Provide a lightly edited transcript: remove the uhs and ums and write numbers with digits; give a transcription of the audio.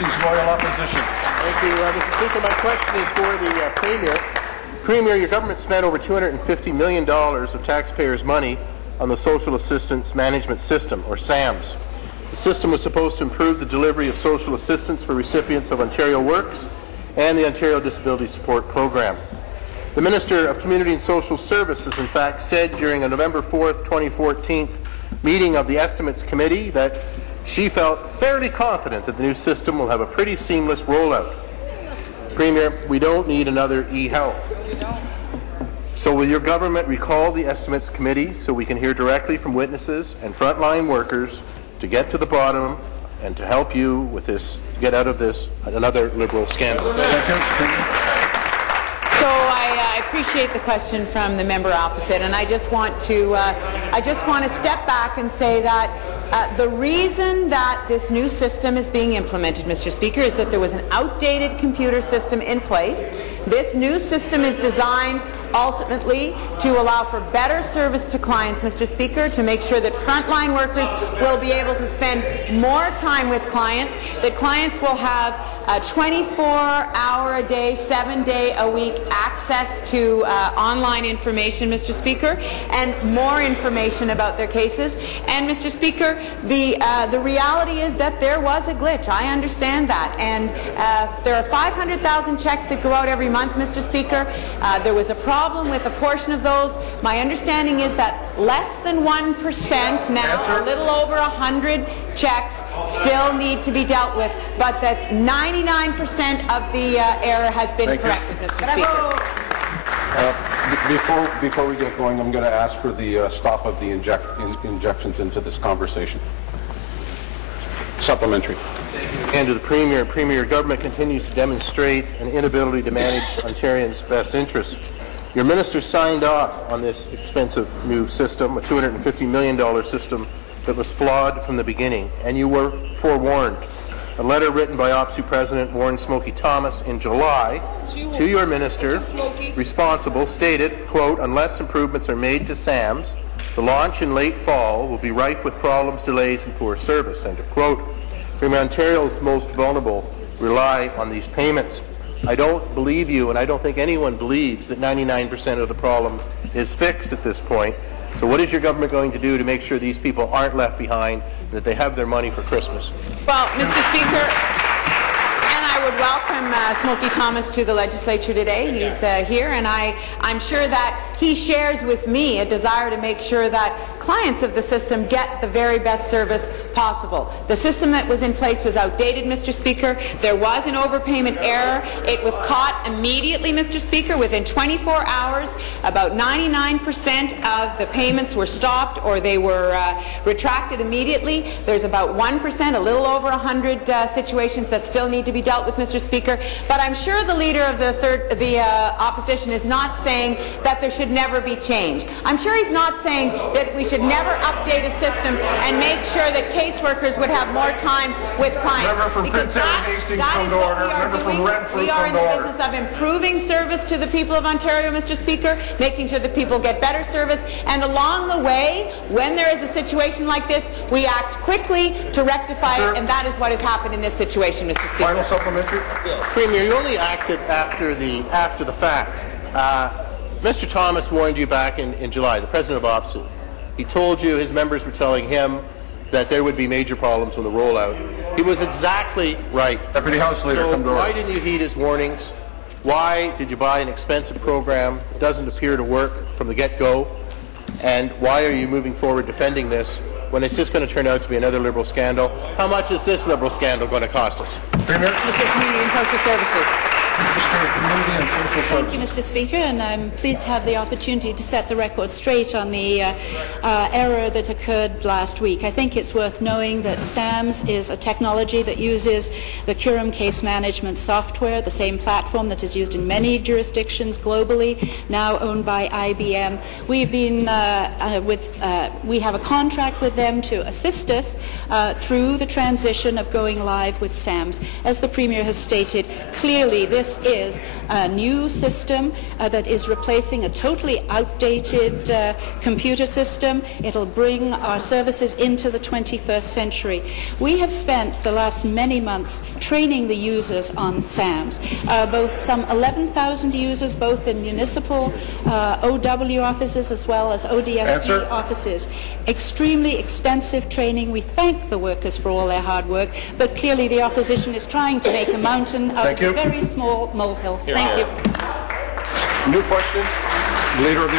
cease loyal opposition. Thank you, Mr. Speaker. My question is for the Premier. Premier, your government spent over $250 million of taxpayers' money on the Social Assistance Management System, or SAMS. The system was supposed to improve the delivery of social assistance for recipients of Ontario Works and the Ontario Disability Support Program. The Minister of Community and Social Services, in fact, said during a November 4th, 2014 meeting of the Estimates Committee that she felt fairly confident that the new system will have a pretty seamless rollout. Premier, we don't need another e-health. So will your government recall the Estimates Committee so we can hear directly from witnesses and frontline workers to get to the bottom and to help you with this, get out of this another Liberal scandal? So I appreciate the question from the member opposite, and I just want to step back and say that the reason that this new system is being implemented, Mr. Speaker, is that there was an outdated computer system in place. This new system is designed ultimately to allow for better service to clients, Mr. Speaker, to make sure that frontline workers will be able to spend more time with clients, that clients will have 24-hour-a-day, 7-day-a-week access to online information, Mr. Speaker, and more information about their cases. And, Mr. Speaker, the reality is that there was a glitch. I understand that. And there are 500,000 checks that go out every month, Mr. Speaker. There was a problem with a portion of those. My understanding is that less than 1% now, a little over 100 checks, still need to be dealt with, but that 99% of the error has been corrected, Mr. Speaker. Before we get going, I'm going to ask for the stop of the injections into this conversation. Supplementary. And to the Premier, Premier, government continues to demonstrate an inability to manage Ontarians' best interests. Your minister signed off on this expensive new system, a $250 million system that was flawed from the beginning, and you were forewarned. A letter written by OPSEU President Warren Smokey Thomas in July to your minister responsible stated, quote, unless improvements are made to SAMS, the launch in late fall will be rife with problems, delays, and poor service, end of quote. Premier, Ontario's most vulnerable rely on these payments. I don't believe you, and I don't think anyone believes that 99% of the problem is fixed at this point. So what is your government going to do to make sure these people aren't left behind, that they have their money for Christmas? Well, Mr. Speaker, and I would welcome Smokey Thomas to the legislature today. He's here, and I'm sure that he shares with me a desire to make sure that clients of the system get the very best service possible. The system that was in place was outdated, Mr. Speaker. There was an overpayment error. It was caught immediately, Mr. Speaker. Within 24 hours, about 99% of the payments were stopped or they were retracted immediately. There's about 1%, a little over 100 situations that still need to be dealt with, Mr. Speaker. But I'm sure the leader of the opposition is not saying that there should never be change. I'm sure he's not saying that we should never update a system and make sure that caseworkers would have more time with clients. Because that is what we are doing. We are in the business of improving service to the people of Ontario, Mr. Speaker, making sure that people get better service, and along the way, when there is a situation like this, we act quickly to rectify it, and that is what has happened in this situation, Mr. Speaker. Final supplementary. Premier, you only acted after the fact. Mr. Thomas warned you back in July, the president of OPSEU. He told you, his members were telling him, that there would be major problems with the rollout. He was exactly right. Deputy House Leader, so come to order. Why didn't you heed his warnings? Why did you buy an expensive program that doesn't appear to work from the get-go? And why are you moving forward defending this when it's just going to turn out to be another Liberal scandal? How much is this Liberal scandal going to cost us? Premier. Mr. Community and Social Services. Thank you, Mr. Speaker, and I'm pleased to have the opportunity to set the record straight on the error that occurred last week. I think it's worth knowing that SAMS is a technology that uses the Curum case management software, the same platform that is used in many jurisdictions globally, now owned by IBM. We've been we have a contract with them to assist us through the transition of going live with SAMS. As the Premier has stated, clearly this this is a new system that is replacing a totally outdated computer system. It'll bring our services into the 21st century. We have spent the last many months training the users on SAMS, both some 11,000 users, both in municipal OW offices as well as ODSP offices. Extremely extensive training. We thank the workers for all their hard work, but clearly the opposition is trying to make a mountain out of a very small molehill. Thank you. New question, Leader of the